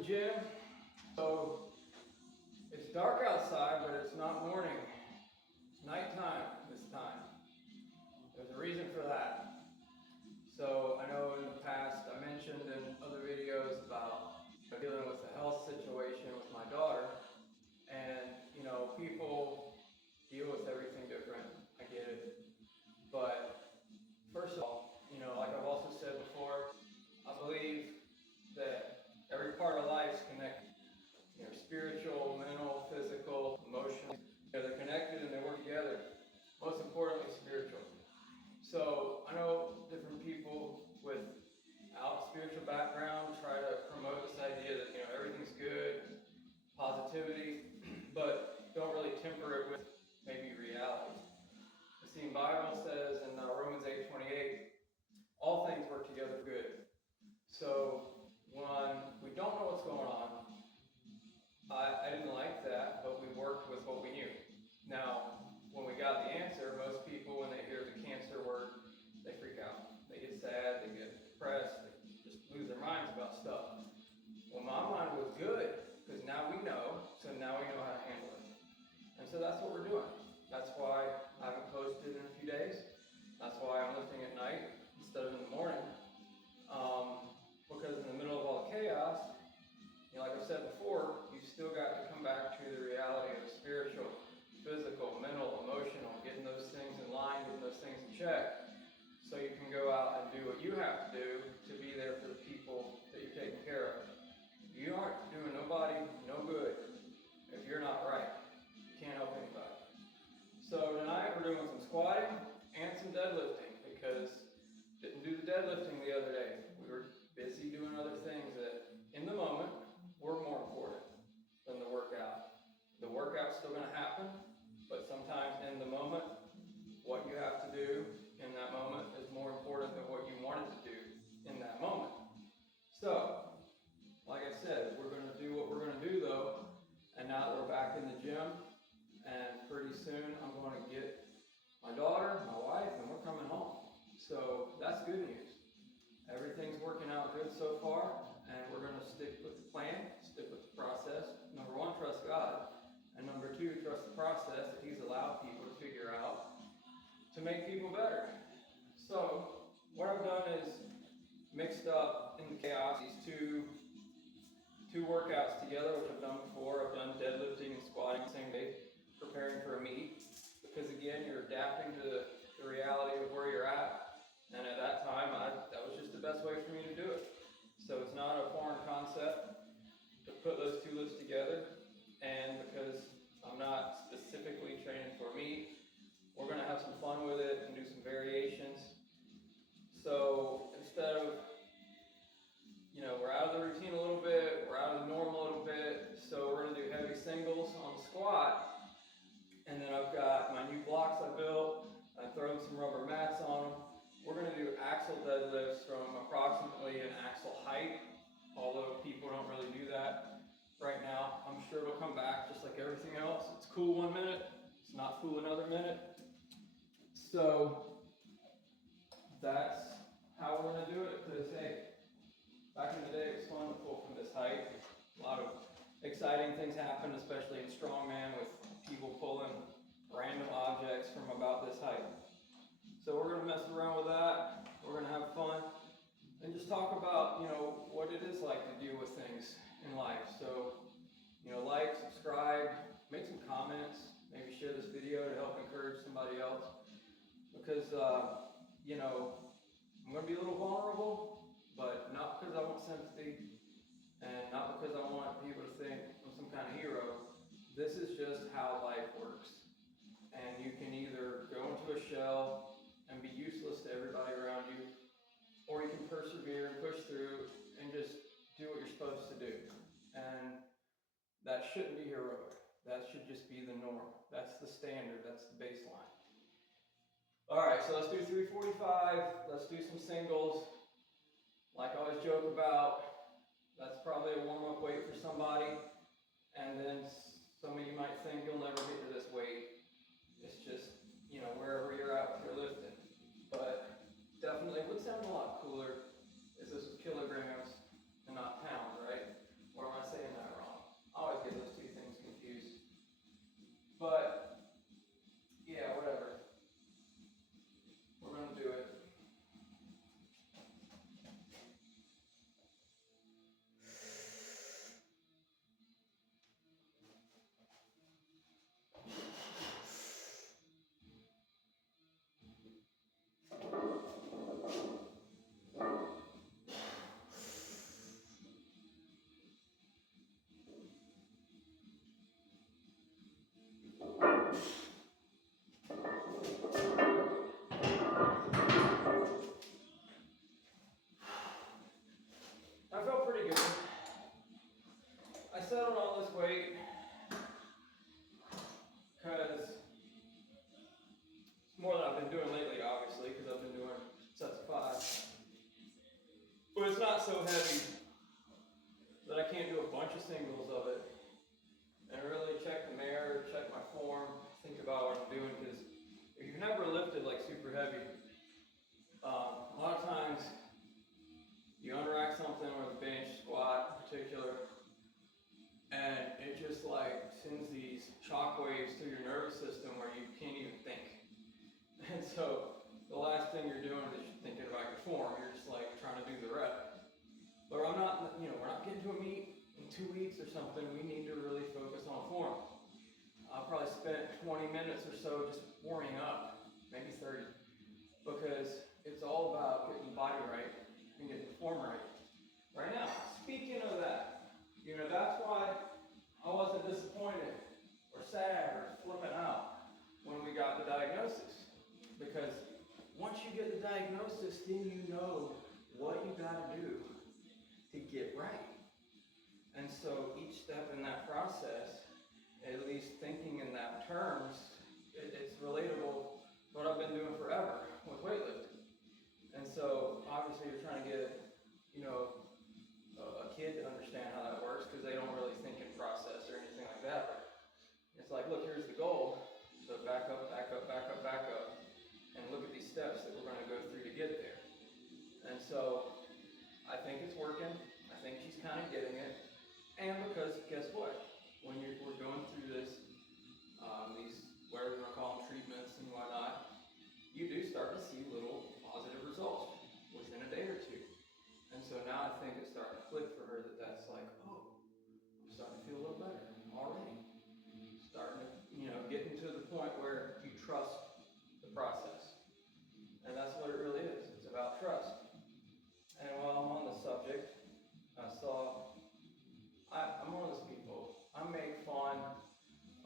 the gym. So it's dark outside, but it's not morning. It's nighttime this time. There's a reason for that. So I know in the past I mentioned in other videos about dealing with the health situation with my daughter. And people deal with everything different. I get it. But first of all, like I've also said before, I believe that every part of life is connected. Spiritual, mental, physical, emotional. They're connected and they work together. Most importantly, spiritual. So I know different people without spiritual background try to promote this idea that everything's good, positivity, but don't really temper it with maybe reality. The Bible says in Romans 8:28, all things work together for good. So when we don't know what's going on, I didn't like that, but we worked with what we knew. Now, when we got the answer, most people, when they hear the cancer word, they freak out. They get sad, they get depressed, they just lose their minds about stuff. Well, my mind was good, because now we know, so now we know how to handle it. And so that's what we're doing. That's why I haven't posted in a few days. That's why I'm lifting at night instead of in the morning. Because in the middle of all the chaos, like I said before, you've still got to come back to the reality of spiritual, physical, mental, emotional, getting those things in line, getting those things in check, so you can go out and do what you have to do to be there for the people that you're taking care of. You aren't doing nobody no good if you're not right. You can't help anybody. So tonight we're doing some squatting and some deadlifting, because didn't do the deadlifting the other day. We were busy doing other things that in the moment were more important than the workout. The workout's still going to happen, but sometimes in the moment, what you have to do in that moment is more important than what you wanted to do in that moment. So, like I said, we're going to do what we're going to do though, and now that we're back in the gym, and pretty soon I'm going to get my daughter, my wife, and we're coming home. So that's good news. Everything's working out good so far, and we're going to stick with the plan, stick with the process. Number one, trust God. And number two, trust the process that He's allowed people to figure out to make people better. So what I've done is mixed up in the chaos these two workouts together, which I've done before. I've done deadlifting and squatting the same day, preparing for a meet. Because again, you're adapting to the reality of where you're at. And at that time, that was just the best way for me to do it. So it's not a foreign concept to put those two lifts together. And because I'm not specifically training for meet, we're going to have some fun with it and do some variations. So instead of, we're out of the routine a little bit, we're out of the norm a little bit. So we're going to do heavy singles on the squat. And then I've got my new blocks I built. I've thrown some rubber mats on them. We're going to do axle deadlifts from approximately an axle height, although people don't really do that right now. I'm sure it'll come back just like everything else. It's cool 1 minute, it's not cool another minute. So that's how we're going to do it, because hey, back in the day it was fun to pull from this height. A lot of exciting things happen, especially in strongman, with people pulling random objects from about this height. So we're going to mess around with that. We're going to have fun and just talk about, what it is like to deal with things in life. So, like, subscribe, make some comments, maybe share this video to help encourage somebody else. Because, I'm going to be a little vulnerable, but not because I want sympathy and not because I want people to think I'm some kind of hero. This is just how life works. And you can either go into a shell and be useless to everybody around you, or you can persevere and push through and just do what you're supposed to do. And that shouldn't be heroic. That should just be the norm. That's the standard. That's the baseline. All right, so let's do 345. Let's do some singles. Like I always joke about, that's probably a warm-up weight for somebody. And then some of you might think you'll never get to this weight. It's just, wherever you're at with your lifting. But definitely would sound a lot cooler if this was kilograms and not pounds, right? What am I heavy. A lot of times, you unrack something with a bench, squat in particular, and it just like sends these shock waves through your nervous system where you can't even think. And so the last thing you're doing is you're thinking about your form. You're just like trying to do the rep. But we're not getting to a meet in 2 weeks or something. We need to really focus on form. I probably spent 20 minutes or so just warming up, maybe 30, because it's all about getting the body right and getting the form right. Right now, speaking of that, that's why I wasn't disappointed or sad or flipping out when we got the diagnosis. Because once you get the diagnosis, then you know what you got to do to get right. And so each step in that process, at least thinking in that terms, it's relatable to what I've been doing forever with weightlifting. And so obviously you're trying to get, a kid to understand how that works because they don't really think in process or anything like that. It's like, look, here's the goal. So back up, back up, back up, back up, and look at these steps that we're going to go through to get there. And so I think it's working. I think she's kind of getting it. And because guess what? When we're going through this, these, whatever you want to call them, treatments and whatnot, you do start to see little positive results within a day or two. And so now I think it's starting to click for her that's like, oh, I'm starting to feel a little better already. Starting to, getting to the point where you trust the process. And that's what it really is. It's about trust. And while I'm on the subject, I'm one of those people. I make fun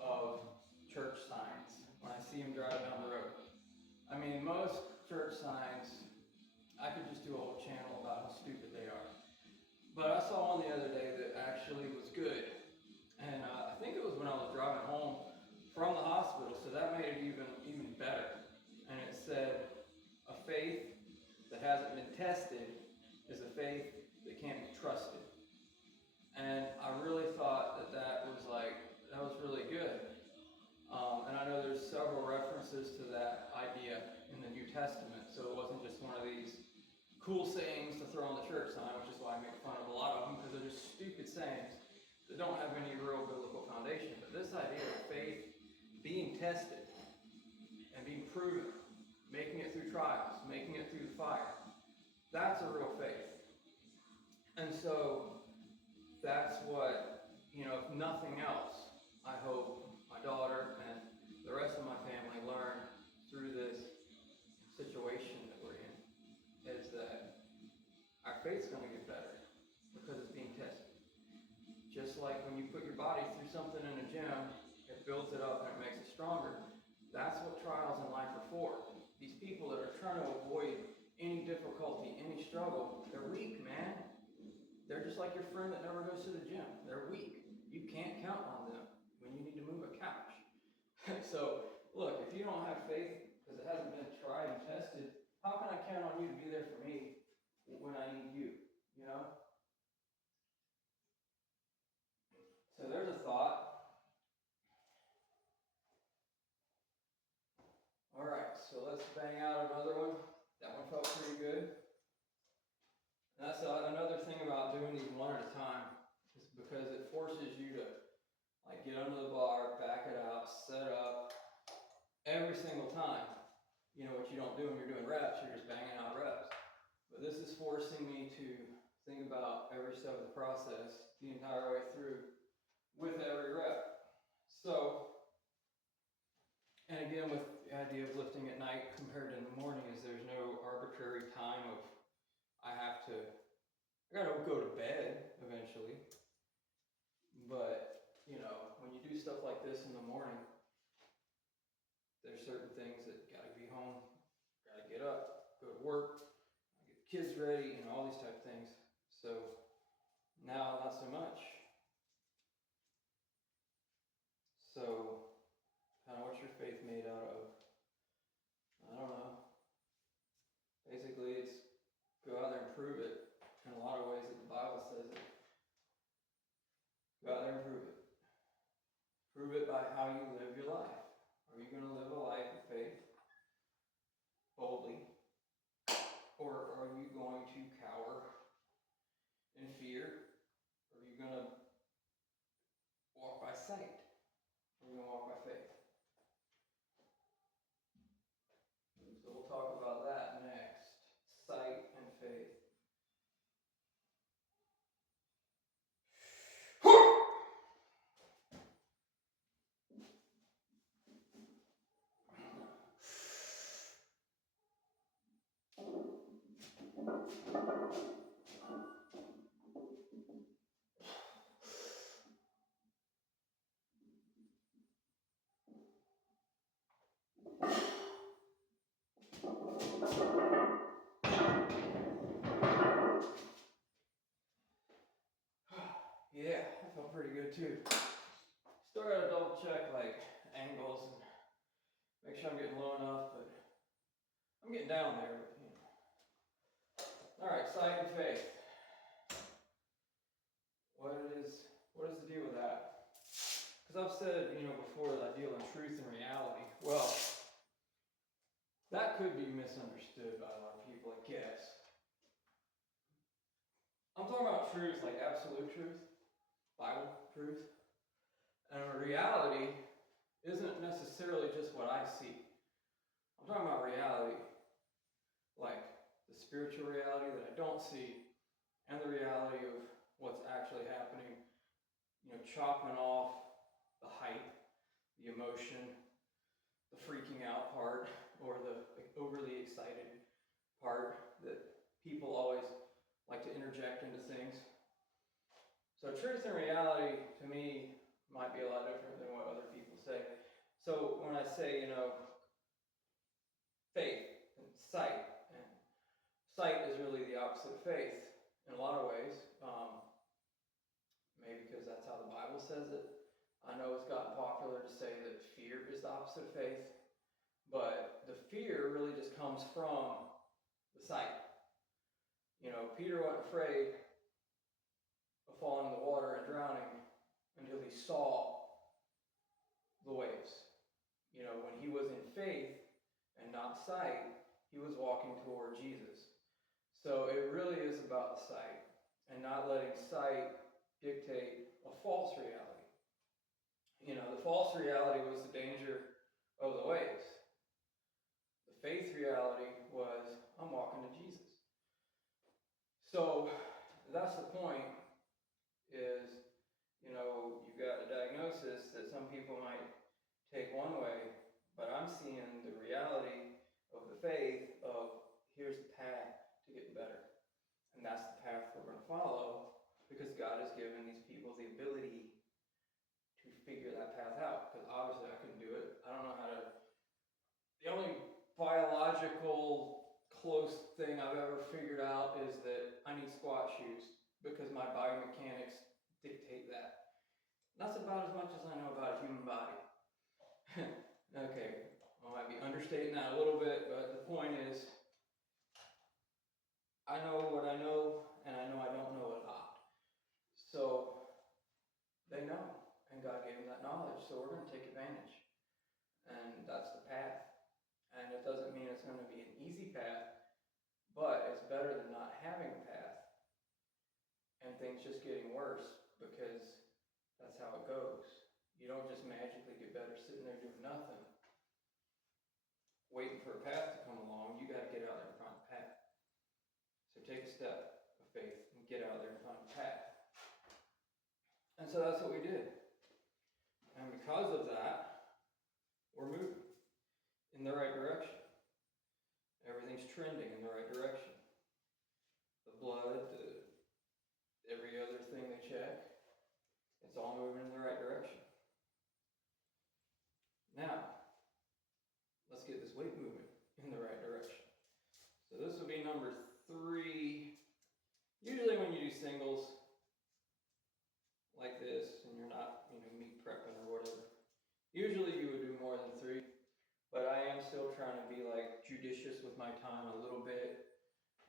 of church signs when I see them drive down the road. I mean, most church signs, I could just do a whole channel about how stupid they are. But I saw one the other day that actually was good. And I think it was when I was driving home from the hospital, so that made it even better. And it said, a faith that hasn't been tested is a faith that can't be trusted. And I really thought that was really good. And I know there's several references to that idea in the New Testament, so it wasn't just one of these cool sayings to throw on the church sign, which is why I make fun of a lot of them, because they're just stupid sayings that don't have any real biblical foundation. But this idea of faith being tested and being proven, making it through trials, making it through the fire, that's a real faith. And so that's what, if nothing else, I hope my daughter and the rest of my family learn through this situation that we're in, is that our faith's going to get better because it's being tested. Just like when you put your body through something in a gym, it builds it up and it makes it stronger. That's what trials in life are for. These people that are trying to avoid any difficulty, any struggle, they're weak, man. They're just like your friend that never goes to the gym. They're weak. You can't count on them when you need to move a couch. So, look, if you don't have faith because it hasn't been tried and tested, how can I count on you to be there for me when I need you? So there's a thought. All right, so let's bang out another one. That one felt pretty good. And that's another thing about doing these one at a time, is because it forces you to get under the bar, back it out, set up every single time. What you don't do when you're doing reps, you're just banging out reps. But this is forcing me to think about every step of the process the entire way through with every rep. So, and again, with the idea of lifting at night compared to in the morning, is there's no arbitrary time of I gotta go to bed eventually. But, when you do stuff like this in the morning, there's certain things that gotta be home, gotta get up, go to work, get the kids ready, all these type of things. So now not so much. So kind of what's your faith made out of? I don't know. Basically it's go out there and prove it in a lot of ways that the Bible says it. Go out there and prove it. Prove it by how you live your life. Are you going to live a life of faith? Bold pretty good too. Still gotta double check like angles and make sure I'm getting low enough, but I'm getting down there. But, you know. All right, sight and faith. What is the deal with that? Because I've said, you know, before that I deal in truth and reality. Well, that could be misunderstood by a lot of people, I guess. I'm talking about truth, like absolute truth, Bible truth. And reality isn't necessarily just what I see. I'm talking about reality, like the spiritual reality that I don't see, and the reality of what's actually happening. You know, chopping off the hype, the emotion, the freaking out part, or the overly excited part that people always like to interject into things. So truth and reality, to me, might be a lot different than what other people say. So when I say, you know, faith and sight is really the opposite of faith in a lot of ways. Maybe because that's how the Bible says it. I know it's gotten popular to say that fear is the opposite of faith, but the fear really just comes from the sight. You know, Peter wasn't afraid of falling in the water and drowning until he saw the waves. You know, when he was in faith and not sight, he was walking toward Jesus. So it really is about the sight and not letting sight dictate a false reality. You know, the false reality was the danger of the waves. The faith reality was, I'm walking to Jesus. So that's the point is, you know, you've got a diagnosis that some people might take one way, but I'm seeing the reality of the faith of here's the path to get better. And that's the path we're going to follow because God has given these people the ability to figure that path out. Because obviously I couldn't do it. I don't know how to. The only biological close thing I've ever figured out is that I need squat shoes because my biomechanics dictate that. That's about as much as I know about a human body. Okay, I might be understating that a little bit, but the point is, I know what I know, and I know I don't know a lot. So, they know, and God gave them that knowledge, so we're going to take advantage. And that's the path. And it doesn't mean it's going to be an easy path, but it's better than not having a path and things just getting worse, because that's how it goes. You don't just magically get better sitting there doing nothing, waiting for a path to come along. You got to get out there and find the path. So take a step of faith and get out there and find the path. And so that's what we did. And because of that, we're moving in the right direction. Everything's trending in the right direction. The blood, every other thing they check, it's all moving in the right direction. Now, let's get this weight movement in the right direction. So this will be number 3. Usually when you do singles like this, and you're not, meat prepping or whatever, usually you would do more than 3. But I am still trying to be like judicious with my time a little bit.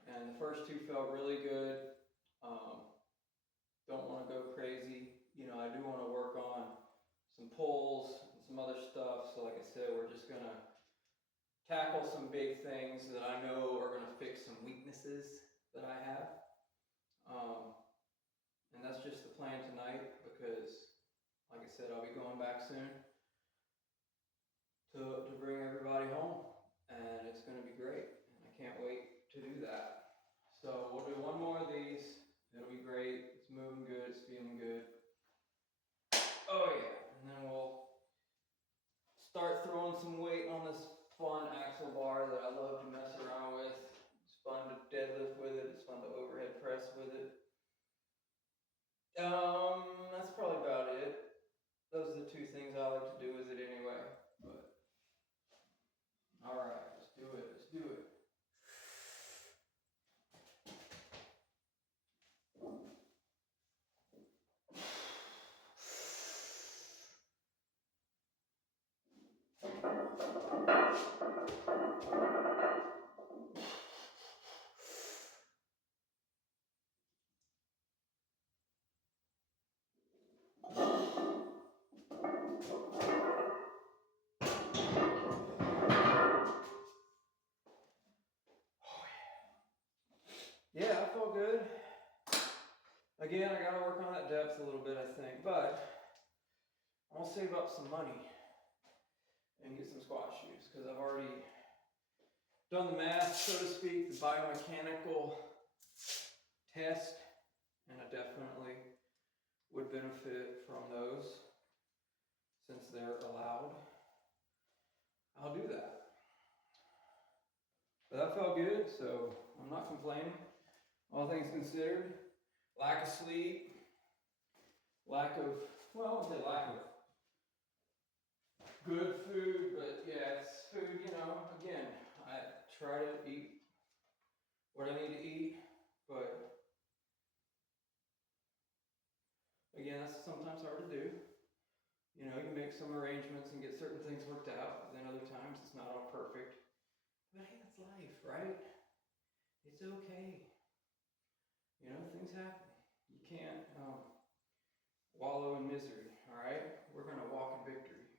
And the first 2 felt really good. Don't want to go crazy. I do want to work on some pulls and some other stuff. So like I said, we're just going to tackle some big things that I know are going to fix some weaknesses that I have. And that's just the plan tonight because, like I said, I'll be going back soon to bring everybody home. And it's going to be great. And I can't wait to do that. So we'll do one more of these. It'll be great. It's moving good. It's feeling good. Oh yeah. And then we'll start throwing some weight on this fun axle bar that I love to mess around with. It's fun to deadlift with it. It's fun to overhead press with it. That's probably about it. Those are the 2 things I like to do with it anyway. But all right, let's do it. Let's do it. all good. Again, I gotta work on that depth a little bit, I think, but I'm gonna save up some money and get some squat shoes because I've already done the math, so to speak, the biomechanical test, and I definitely would benefit from those since they're allowed. I'll do that. But that felt good, so I'm not complaining. All things considered, lack of sleep, lack of, well, I won't say lack of good food, but yeah, it's food, you know, again, I try to eat what I need to eat, but again, that's sometimes hard to do. You know, you make some arrangements and get certain things worked out, but then other times it's not all perfect. But hey, that's life, right? It's okay. You know, things happen. You can't wallow in misery, all right? We're going to walk in victory.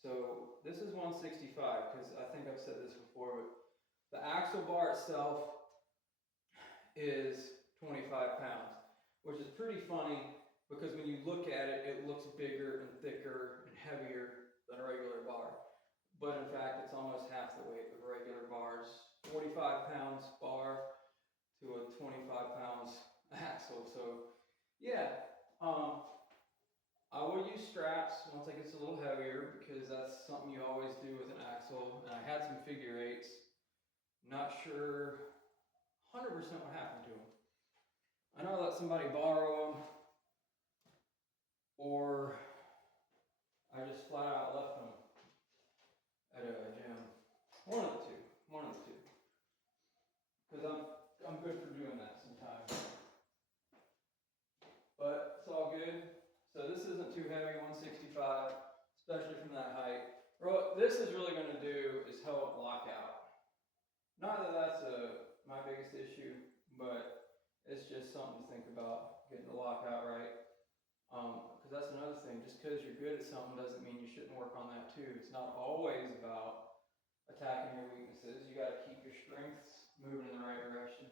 So this is 165 because I think I've said this before, but the axle bar itself is 25 pounds, which is pretty funny because when you look at it, it looks bigger and thicker and heavier than a regular bar. But in fact, it's almost half the weight of regular bars. 45 pounds bar to a 25 pounds axle. So yeah, I will use straps once it gets a little heavier because that's something you always do with an axle. And I had some figure eights. Not sure 100% what happened to them. I know I let somebody borrow them, or I just flat out left them at a gym. One of the two. Because I'm good for doing that sometimes. But it's all good. So this isn't too heavy, 165, especially from that height. What this is really going to do is help lock out. Not that that's my biggest issue, but it's just something to think about, getting the lockout right. Because that's another thing, just because you're good at something doesn't mean you shouldn't work on that too. It's not always about attacking your weaknesses. You got to keep your strengths moving in the right direction.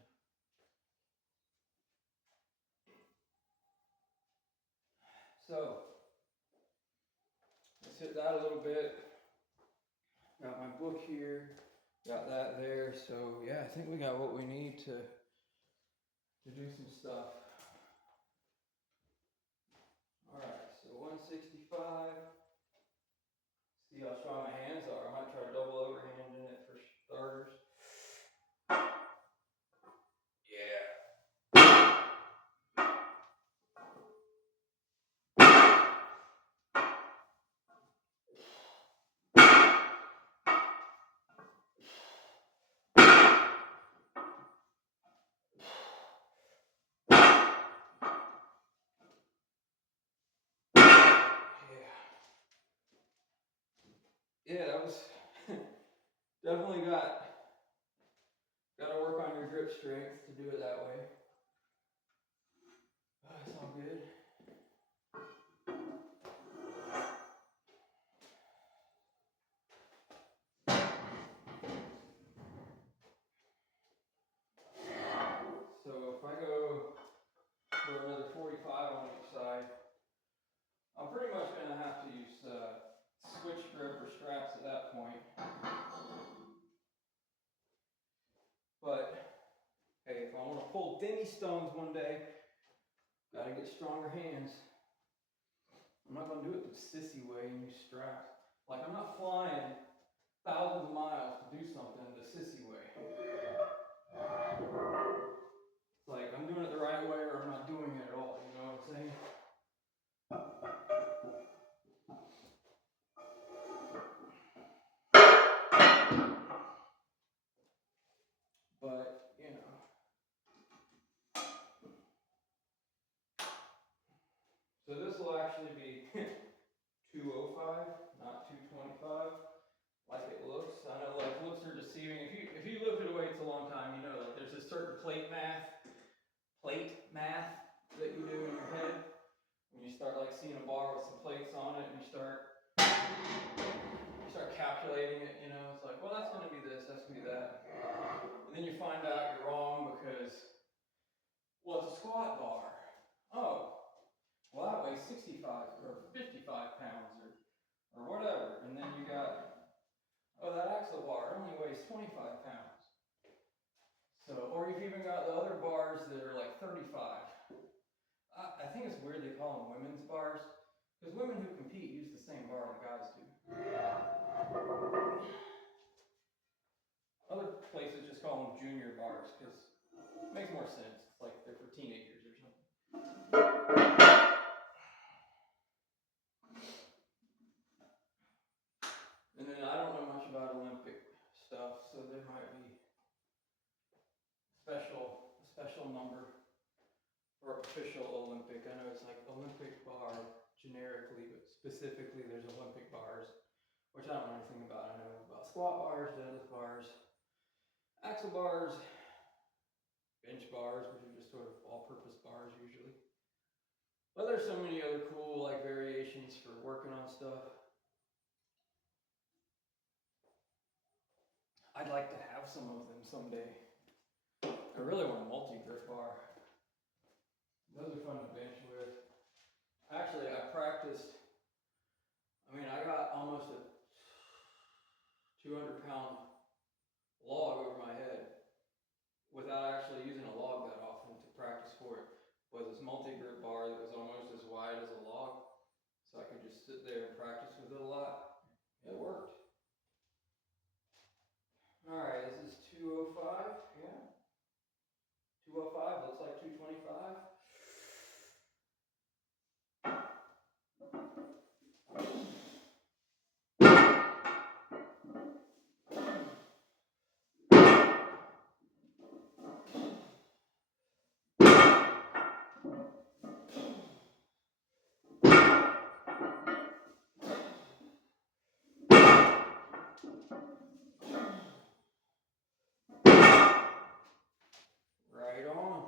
So, let's hit that a little bit. Got my book here, got that there. So yeah, I think we got what we need to do some stuff. All right, so 165. See how strong my hands are. I might try to double overhand in it for starters. Yeah. Yeah, that was definitely got to work on your grip strength to do it that way. It's all good. So if I go for another 45 on each side, I'm pretty much going to have to use switch grip or straps at that point. But hey, if I want to pull Denny stones one day, gotta get stronger hands. I'm not going to do it the sissy way and use straps. Like, I'm not flying thousands of miles to do something the sissy way. It's like, I'm doing it the right way or I'm not doing it at all, you know what I'm saying? But, you know. So this will actually be 205, not 225, like it looks. I know like looks are deceiving. If you lifted weights a long time, you know like there's this certain plate math that you do in your head. When you start like seeing a bar with some plates on it and you start calculating it, you know, it's like, well, that's going to be this, that's going to be that. And then you find out you're wrong because pounds. So, or you've even got the other bars that are like 35. I think it's weird they call them women's bars, because women who compete use the same bar that guys do. Other places just call them junior bars, because it makes more sense. It's like they're for teenagers or something. And then I don't know much about Olympic stuff, so there might be a special number for official Olympic. I know it's like Olympic bar generically, but specifically there's Olympic bars, which I don't know anything about. I know about squat bars, deadlift bars, axle bars, bench bars, which are just sort of all-purpose bars usually. But there's so many other cool like variations for working on stuff. I'd like to have some of them someday. I really want a multi-grip bar. Those are fun to bench with. Actually, I practiced, I got almost a 200-pound log over my head without actually using a log that often to practice for it. Was this multi-grip bar that was almost as wide as a log, so I could just sit there and practice with it a lot. It worked. Alright, this is 205, yeah. 205, looks like 225. Right on.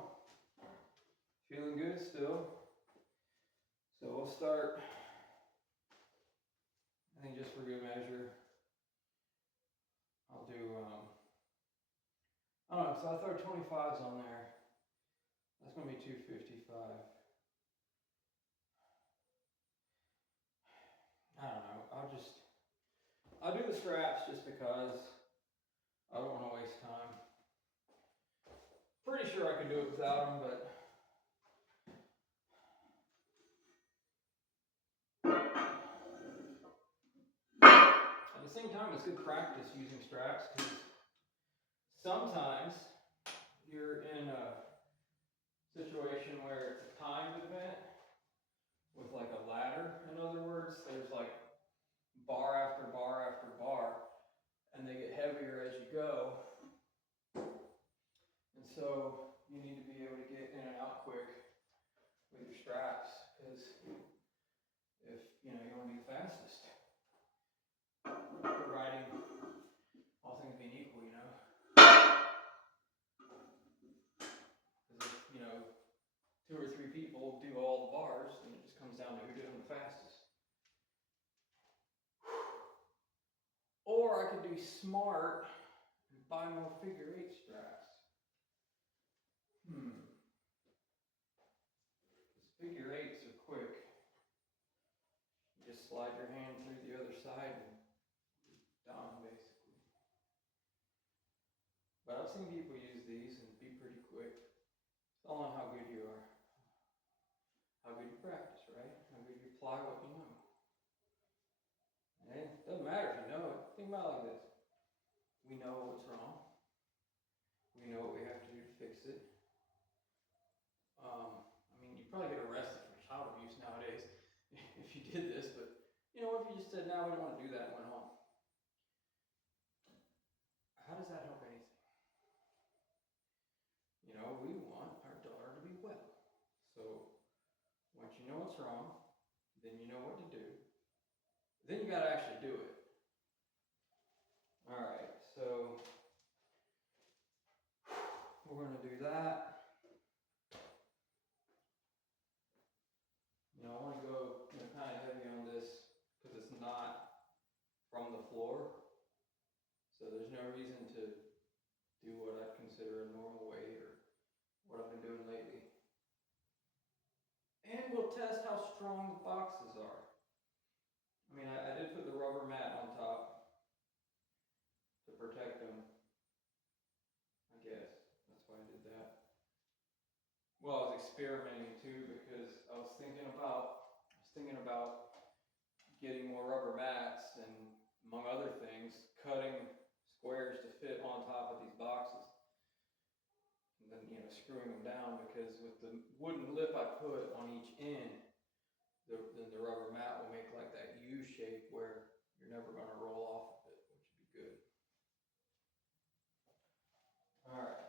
Feeling good still. So we'll start, I think just for good measure, I'll do, I don't know, so I throw 25s on there. That's going to be 255. I don't know, I'll do the straps just because I don't want to waste time. Pretty sure I could do it without them, but at the same time, it's good practice using straps because sometimes you're in a situation where it's a timed event with like a ladder. In other words, there's like bar after bar after bar, and they get heavier as you go. And so you need to be able to get in and out quick with your straps, because if you want to be the fastest, riding, all things being equal, because if 2 or 3 people do all the bars, then it just comes down to who doing the fastest. Or I could be smart and buy more figure 8 straps. Because figure 8s are quick. You just slide your hand through the other side and you're done, basically. But I've seen people use these and be pretty quick. It's all on how good you are. How good you practice, right? How good you apply what you know. And it doesn't matter if you know it. Think about it like this. We know what's wrong. We know what we have to do to fix it. You probably get arrested for child abuse nowadays if you did this, but what if you just said, no, we don't want to do that and went home? How does that help anything? We want our daughter to be well. So once you know what's wrong, then you know what to do. Then you got to actually do it. All right, so we're going to do that. I want to go kind of heavy on this because it's not from the floor. So there's no reason to do what I'd consider a normal weight or what I've been doing lately. And we'll test how strong the boxes are. I did put the rubber mat on top to protect them. well, I was experimenting too because I was thinking about getting more rubber mats and, among other things, cutting squares to fit on top of these boxes. And then, screwing them down, because with the wooden lip I put on each end, then the rubber mat will make like that U shape where you're never going to roll off of it, which would be good. All right.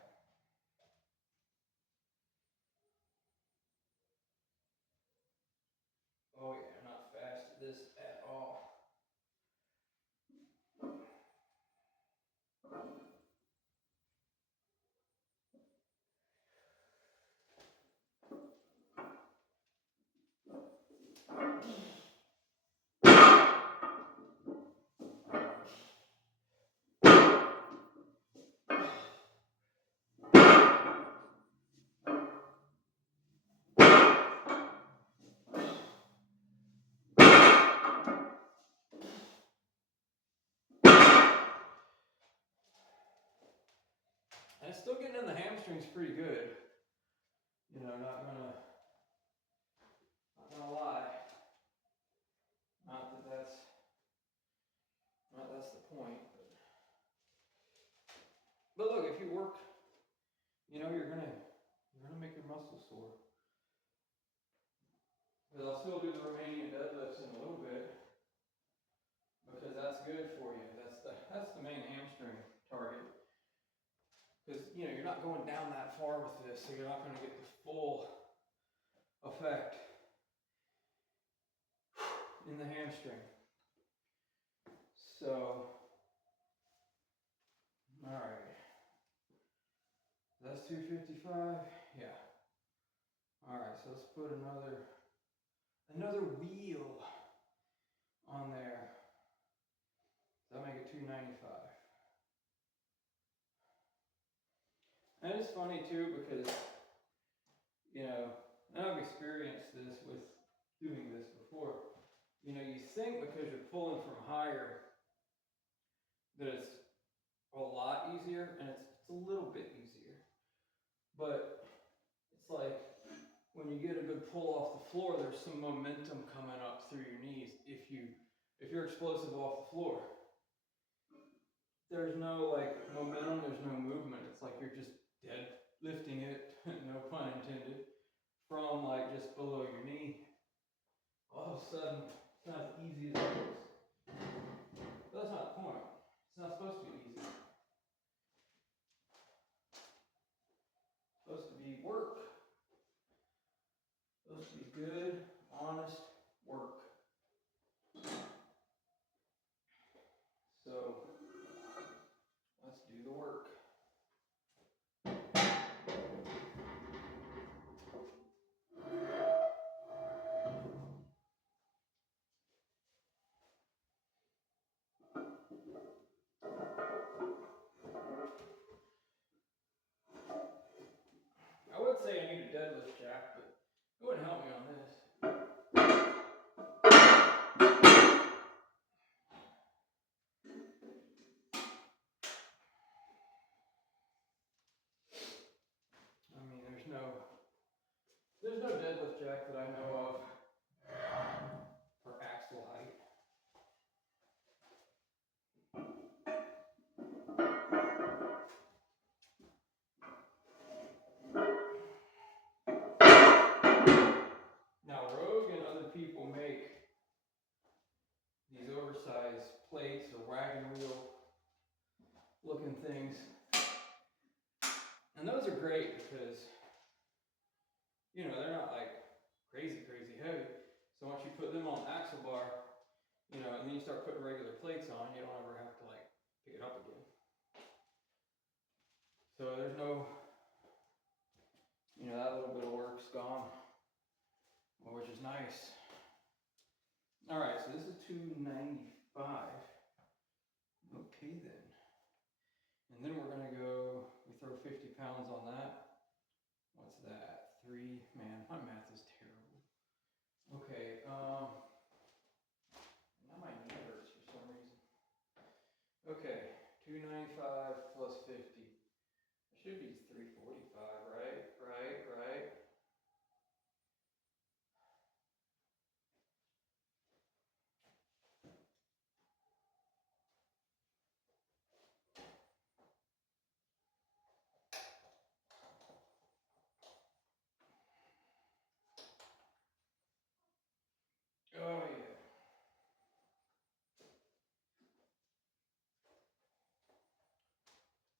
Oh yeah, not fast at this at all. And it's still getting in the hamstrings pretty good. Not gonna lie. Not that that's the point. But look, if you work, you're gonna make your muscles sore. But I'll still do the Romanian deadlifts in a little bit, because that's good for you. That's the main hamstring target. Because you're not going down that far with this, so you're not going to get the full effect in the hamstring. So, all right, that's 255. Yeah. All right, so let's put another wheel on there. That'll make it 295. And it's funny too, because I've experienced this with doing this before. You think because you're pulling from higher that it's a lot easier, and it's a little bit easier. But it's like when you get a good pull off the floor, there's some momentum coming up through your knees. If you're explosive off the floor, there's no momentum, there's no movement. It's like you're just dead lifting it, no pun intended, from just below your knee. All of a sudden, it's not as easy as it looks. But that's not the point. It's not supposed to be easy. It's supposed to be work. It's supposed to be good, honest work. So, let's do the work. I would say I need a deadlift jack, but it wouldn't help me on this. I mean, there's no deadlift jack that I know of for axle height. Now, Rogue and other people make these oversized plates or wagon wheel looking things. And those are great because, they're not crazy heavy. So once you put them on the axle bar, and then you start putting regular plates on, you don't ever have to pick it up again. So there's no, that little bit of work's gone, which is nice. All right, so this is 295. Okay then. And then we're gonna go, we throw 50 pounds on that. What's that? 3, man, my math is terrible. Okay, now my knee hurts for some reason. Okay, 295 plus 50. It should be 345, right?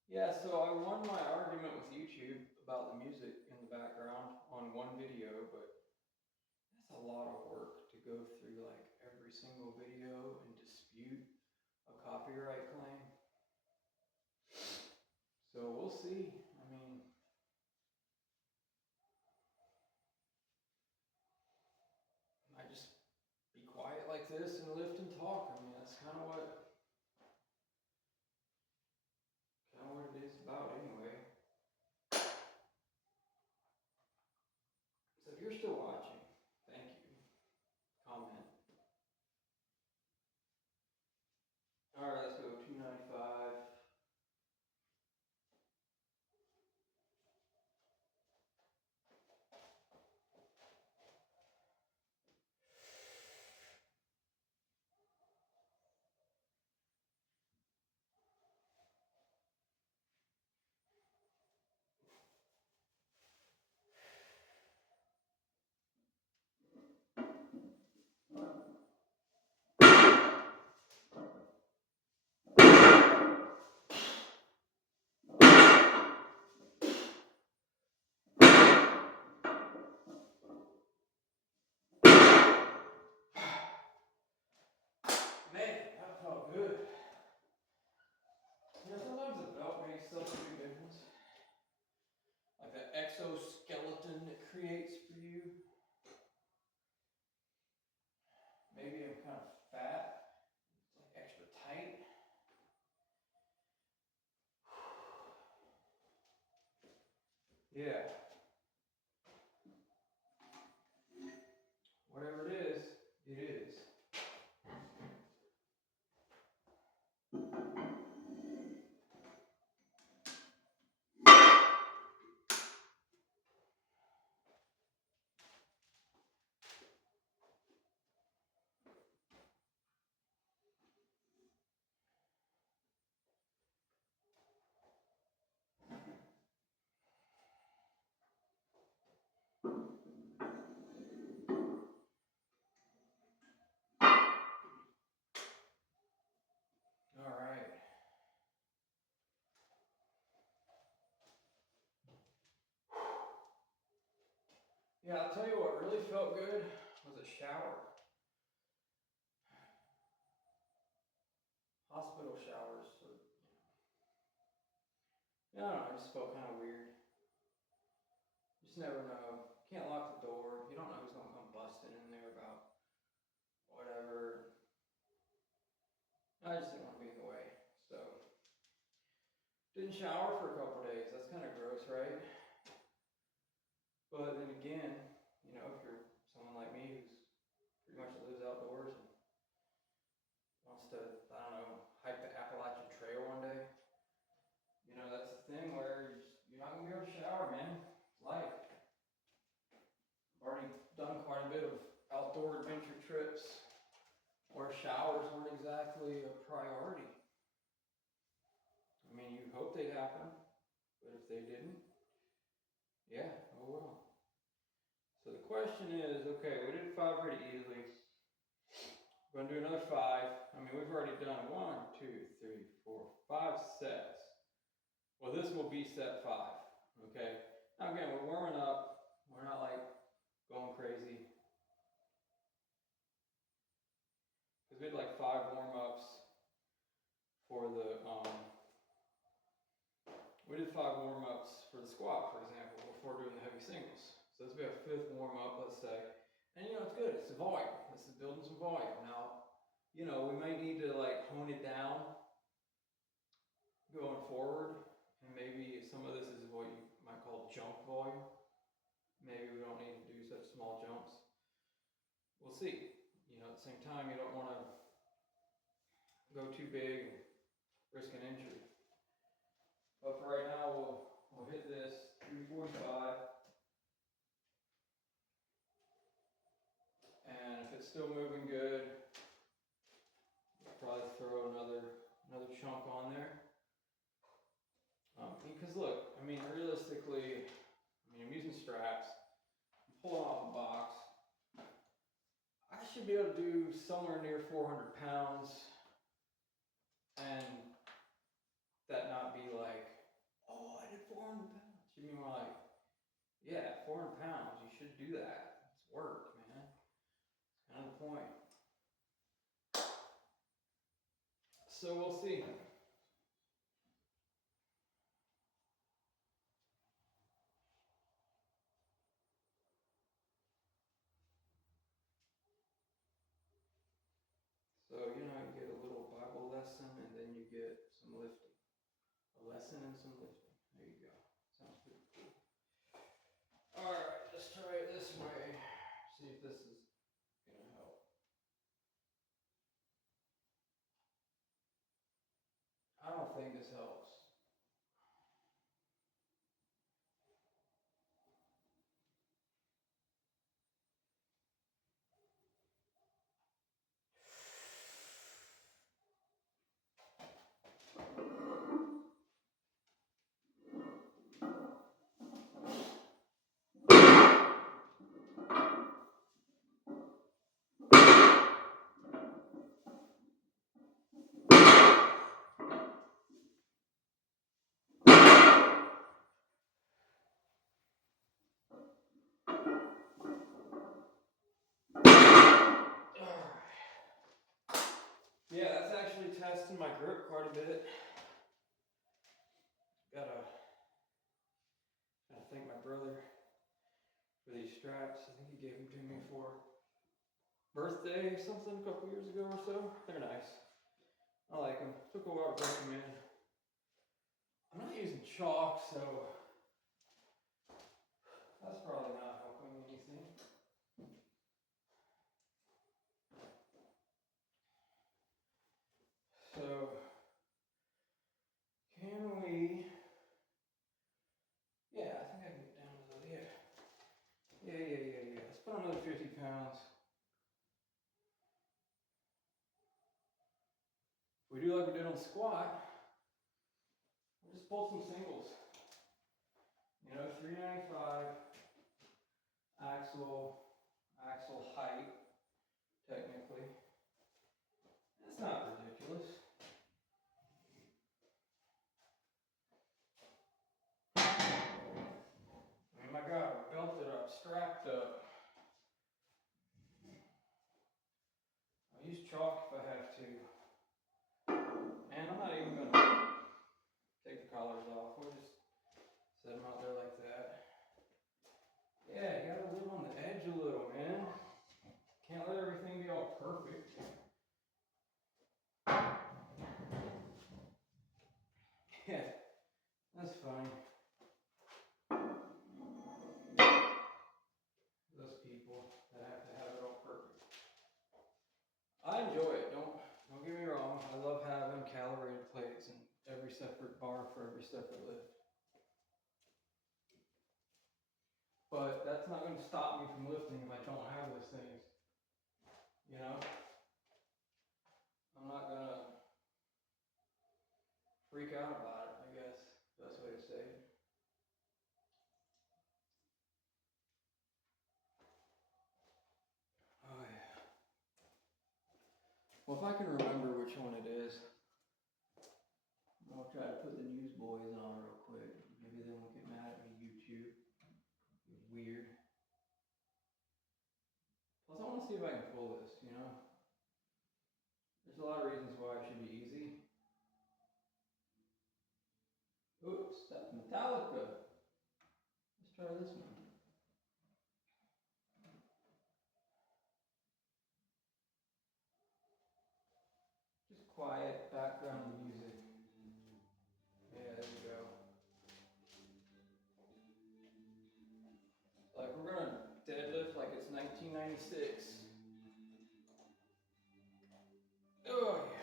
Yeah, so I won my argument with YouTube about the music in the background on one video, but that's a lot of work to go through like every single video and dispute a copyright claim. So we'll see. I mean, I just be quiet like this and lift and talk. I mean, that's kind of what it is about anyway. So if you're still watching, thank you. Comment. All right, let's go 295. Man, that felt good. You know, sometimes the belt makes such a big difference. Like that exoskeleton it creates for you. Maybe I'm kind of fat, it's like extra tight. Yeah. Whatever it is, it is. All right. Yeah, I'll tell you what really felt good was a shower. Hospital showers. Yeah, I don't know, I just felt kind of weird. You just never know. Can't lock the door. You don't know who's going to come busting in there about whatever. I just didn't want to be in the way. So, didn't shower for a couple days. That's kind of gross, right? But then again, you know, if you're someone like me who's pretty much lives outdoors and wants to, I don't know, hike the Appalachian Trail one day, you know, that's the thing where you're not going to be able to shower, man. It's life. I've already done quite a bit of outdoor adventure trips where showers weren't exactly a priority. I mean, you hope they'd happen, but if they didn't, yeah, oh well. So the question is, okay, we did 5 pretty easily. We're going to do another 5. I mean, we've already done 1, 2, 3, 4, 5 sets. Well, this will be set 5, okay? Now again, we're warming up. We're not like going crazy. Because we had like 5 warm-ups for the, we did 5 warm-ups for the squat, for example, before doing the heavy singles. So this will be our 5th warm-up, let's say. And you know, it's good, it's a volume. This is building some volume. Now, you know, we might need to like hone it down going forward. And maybe some of this is what you might call jump volume. Maybe we don't need to do such small jumps. We'll see. You know, at the same time, you don't want to go too big and risk an injury. But for right now, we'll hit this 345. And if it's still moving good, we'll probably throw another chunk on there. Because look, I mean, realistically, I'm using straps, I'm pulling off a box. I should be able to do somewhere near 400 pounds and that not be like do that. It's work, man. It's kind of the point. So we'll see. So, you know, you get a little Bible lesson and then you get some lifting. A lesson and some lifting. There you go. Sounds pretty cool. Alright, let's try it this way. See if this is going to help. I don't think this helps. Yeah, that's actually testing my grip quite a bit. Gotta thank my brother for these straps. I think he gave them to me for birthday or something a couple years ago or so. They're nice. I like them. Took a while to break them in. I'm not using chalk, so that's probably not helping anything. So, can we? Yeah, I think I can get down to the, yeah. Let's put on another 50 pounds. If we do like we did on the squat, we'll just pull some singles. You know, 395 axle height, technically. That's not ridiculous. I mean, my God, we're belted up, strapped up. I'll use chalk if I have to. And I'm not even going to take the collars off. We'll just set them out there like that. Yeah, you gotta live on the edge a little, man. Can't let everything be all perfect. Yeah, that's fine. Those people that have to have it all perfect. I enjoy it. Don't get me wrong. I love having calibrated plates and every separate bar for every separate lift. But that's not going to stop me from lifting if I don't have those things. You know? I'm not going to freak out about it, I guess. Best way to say it. Oh, yeah. Well, if I can remember which one it is, I'll try to put the newsboys on real quick. Maybe they won't get mad at me, YouTube. It's weird. Plus, I want to see if I can pull this, you know? There's a lot of reasons why it should be easy. Oops, that's Metallica. Let's try this one. Just quiet background music. Yeah, there you go. Like we're gonna deadlift like it's 1996. Oh yeah.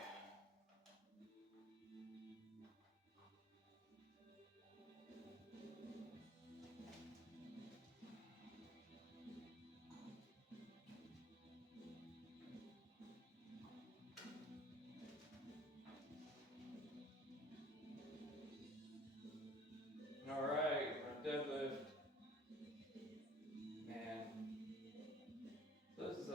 All right, we're gonna deadlift. Man, so this is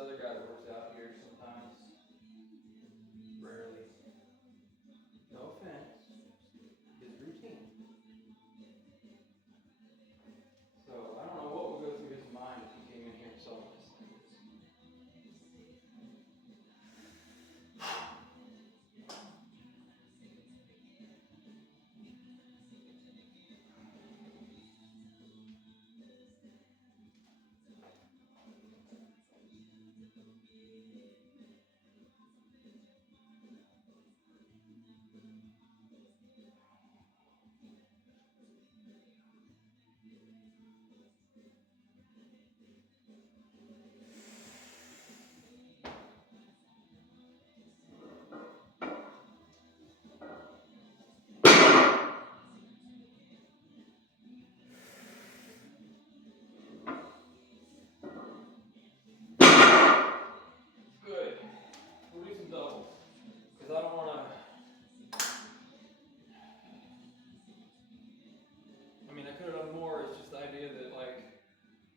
could have done more. It's just the idea that like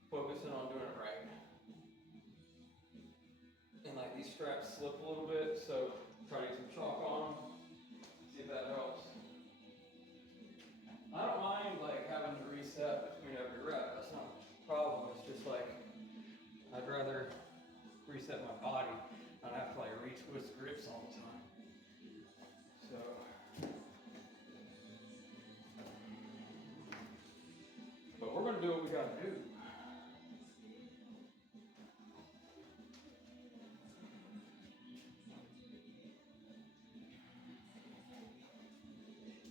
focusing on doing it right. And like these straps slip a little bit, so try to get some chalk on them. See if that helps. I don't mind like having to reset between every rep. That's not a problem. It's just like I'd rather reset my body, not have to like retwist grips all the time. So, but we're gonna do what we gotta do.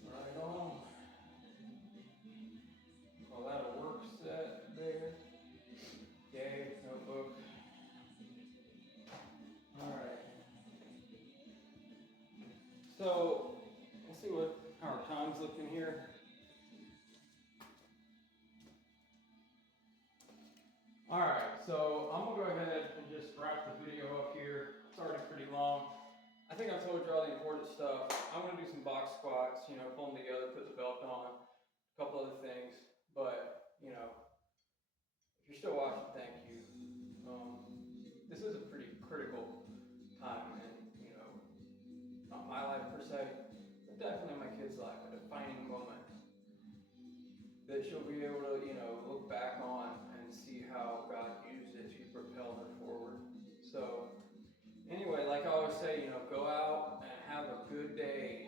Right on. Call that a work set there. Okay, notebook. Alright. So, let's see how our time's looking here. Alright, so I'm gonna go ahead and just wrap the video up here. It's already pretty long. I think I told you all the important stuff. I'm gonna do some box squats, you know, pull them together, put the belt on, a couple other things. But, you know, if you're still watching, thank you. This is a pretty critical time in, you know, not my life per se, but definitely my kid's life, a defining moment that she'll be able to, you know, look back on and see how God used it to propel her forward. So, anyway, like I always say, you know, go out and have a good day.